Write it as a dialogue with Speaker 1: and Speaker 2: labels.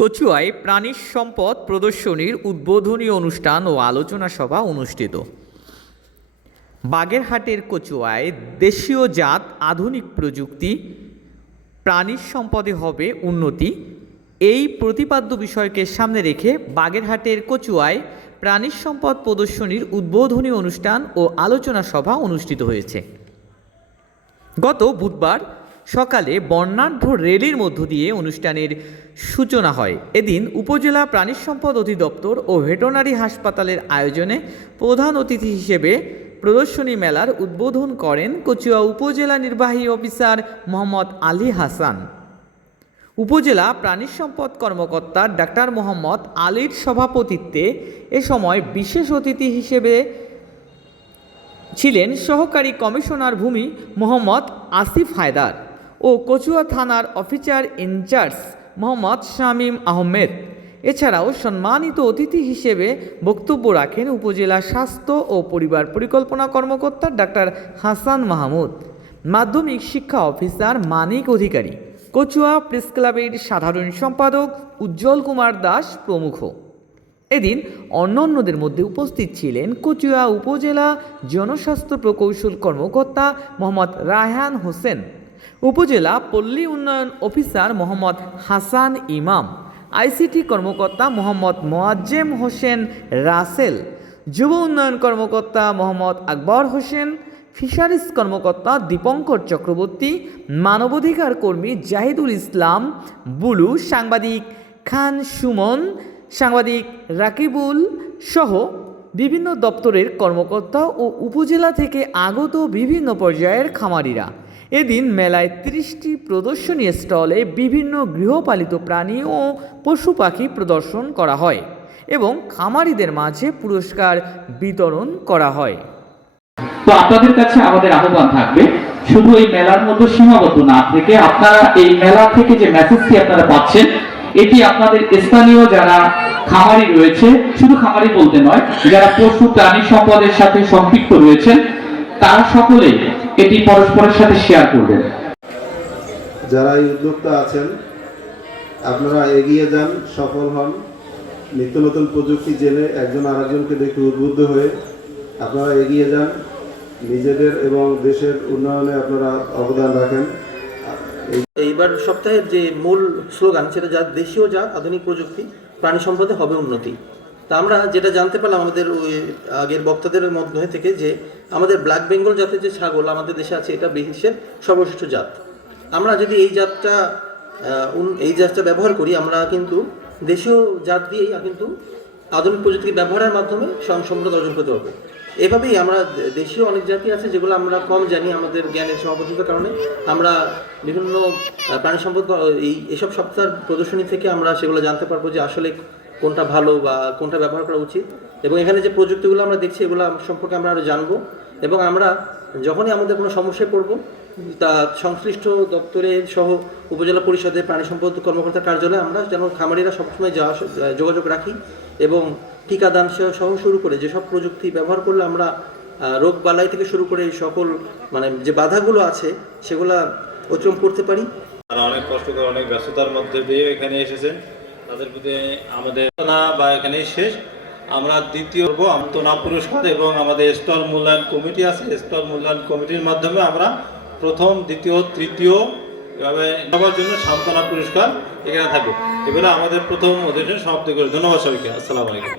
Speaker 1: কচুয়ায় প্রাণী সম্পদ প্রদর্শনীর উদ্বোধনী অনুষ্ঠান ও আলোচনা সভা অনুষ্ঠিত। বাগেরহাটের কচুয়ায় দেশীয় জাত, আধুনিক প্রযুক্তি, প্রাণীর সম্পদে হবে উন্নতি। এই প্রতিপাদ্য বিষয়কে সামনে রেখে বাগেরহাটের কচুয়ায় প্রাণীর সম্পদ প্রদর্শনীর উদ্বোধনী অনুষ্ঠান ও আলোচনা সভা অনুষ্ঠিত হয়েছে। গত বুধবার সকালে বর্ণাঢ্য রেলির মধ্য দিয়ে অনুষ্ঠানের সূচনা হয়। এদিন উপজেলা প্রাণী সম্পদ অধিদপ্তর ও ভেটেরিনারি হাসপাতালের আয়োজনে প্রধান অতিথি হিসেবে প্রদর্শনী মেলার উদ্বোধন করেন কচুয়া উপজেলা নির্বাহী অফিসার মোহাম্মদ আলী হাসান। উপজেলা প্রাণী সম্পদ কর্মকর্তা ডাক্তার মোহাম্মদ আলীর সভাপতিত্বে এ সময় বিশেষ অতিথি হিসেবে ছিলেন সহকারী কমিশনার ভূমি মোহাম্মদ আসিফ হায়দার। ও কচুয়া থানার officer in charge Mohammad Shamim Ahmed. এছাড়াও সম্মানিত অতিথি হিসেবে বক্তব্য রাখেন উপজেলা স্বাস্থ্য ও পরিবার পরিকল্পনা কর্মকর্তা ডাক্তার হাসান মাহমুদ, মাধ্যমিক শিক্ষা অফিসার মানিক অধিকারী, কচুয়া প্রেস ক্লাবের সাধারণ সম্পাদক উজ্জ্বল কুমার দাস প্রমুখ। এদিন অন্যান্যদের মধ্যে উপস্থিত ছিলেন কচুয়া উপজেলা জনস্বাস্থ্য প্রকৌশল কর্মকর্তা মোহাম্মদ রায়হান হোসেন। উপজেলা পল্লী উন্নয়ন অফিসার মোহাম্মদ হাসান ইমাম, আইসিটি কর্মকর্তা মোহাম্মদ মোয়াজ্জেম হোসেন রাসেল, যুব উন্নয়ন কর্মকর্তা মোহাম্মদ আকবর হোসেন, ফিশারিজ কর্মকর্তা দীপঙ্কর চক্রবর্তী, মানবাধিকার কর্মী জাহিদুল ইসলাম, বুলু সাংবাদিক খান সুমন, সাংবাদিক রাকিবুল সহ বিভিন্ন দপ্তরের কর্মকর্তা ও উপজেলা থেকে আগত বিভিন্ন পর্যায়ের খামারিরা। এদিন মেলায় ত্রিশটি প্রদর্শনী স্টলে বিভিন্ন গৃহপালিত প্রাণী ও পশু পাখি প্রদর্শন করা হয় এবং খামারিদের মাঝে পুরস্কার বিতরণ করা হয়।
Speaker 2: তো আপনাদের কাছে আমাদের আহ্বান থাকবে, শুধু এই মেলার মধ্যে সীমাবদ্ধ না থেকে আপনারা এই মেলা থেকে যে মেসেজটি আপনারা পাচ্ছেন, এটি আপনাদের স্থানীয় যারা খামারি রয়েছে, শুধু খামারি বলতে নয়, যারা পশু প্রাণী সম্পদের সাথে সম্পৃক্ত রয়েছেন, তারা সকলেই এটি পরস্পরের সাথে শেয়ার করবেন।
Speaker 3: যারা এই উদ্যোক্তা আছেন আপনারা এগিয়ে যান সফল হন। নিত্য নতুন প্রযুক্তি জেনে একজন আরেকজনকে দেখে উদ্বুদ্ধ হয়ে আপনারা এগিয়ে যান। নিজেদের এবং দেশের উন্নয়নে আপনারা অবদান রাখেন।
Speaker 4: এইবার সপ্তাহের যে মূল স্লোগান সেটা যা দেশীয় যা আধুনিক প্রযুক্তি প্রাণী সম্পদে হবে উন্নতি। তা আমরা যেটা জানতে পারলাম আমাদের ওই আগের বক্তাদের মধ্যে থেকে যে আমাদের ব্ল্যাক বেঙ্গল জাতের যে ছাগল আমাদের দেশে আছে, এটা বিশ্বের সর্বশ্রেষ্ঠ জাত। আমরা যদি এই জাতটা এই জাতটা ব্যবহার করি, আমরা কিন্তু দেশীয় জাত দিয়েই কিন্তু আধুনিক প্রযুক্তি ব্যবহারের মাধ্যমে সম্পদ অর্জন করতে পারব। এভাবেই আমরা দেশীয় অনেক জাতি আছে যেগুলো আমরা কম জানি আমাদের জ্ঞানের সীমাবদ্ধতার কারণে। আমরা বিভিন্ন প্রাণী সম্পদ, এই, এসব সপ্তাহের প্রদর্শনী থেকে আমরা সেগুলো জানতে পারব যে আসলে কোনটা ভালো বা কোনটা ব্যবহার করা উচিত। এবং এখানে যে প্রযুক্তিগুলো আমরা দেখছি, এগুলো সম্পর্কে আমরা আরও জানব। এবং আমরা যখনই আমাদের কোনো সমস্যায় পড়ব, তা সংশ্লিষ্ট দপ্তরে সহ উপজেলা পরিষদের প্রাণী সম্পদ কর্মকর্তার কার্যালয়ে আমরা যেন খামারিরা সবসময় যাওয়া যোগাযোগ রাখি এবং টিকাদান সহ- শুরু করে যেসব প্রযুক্তি ব্যবহার করলে আমরা রোগ বালাই থেকে শুরু করে সকল মানে যে বাধাগুলো আছে, সেগুলা অতিক্রম করতে পারি।
Speaker 5: তারা অনেক কষ্ট করে অনেক ব্যস্ততার মধ্যে দিয়ে এখানে এসেছেন। তাদের প্রতি আমাদের না বা এখানেই শেষ। আমরা দ্বিতীয় আন্তনা পুরস্কার এবং আমাদের স্টল মূল্যায়ন কমিটি আছে। স্টল মূল্যায়ন কমিটির মাধ্যমে আমরা প্রথম, দ্বিতীয়, তৃতীয় এভাবে সবার জন্য সান্ত্বনা পুরস্কার এখানে থাকবে। এবারে আমাদের প্রথম অধিবেশন সমাপ্ত করে। ধন্যবাদ সবাইকে। আসসালামু আলাইকুম।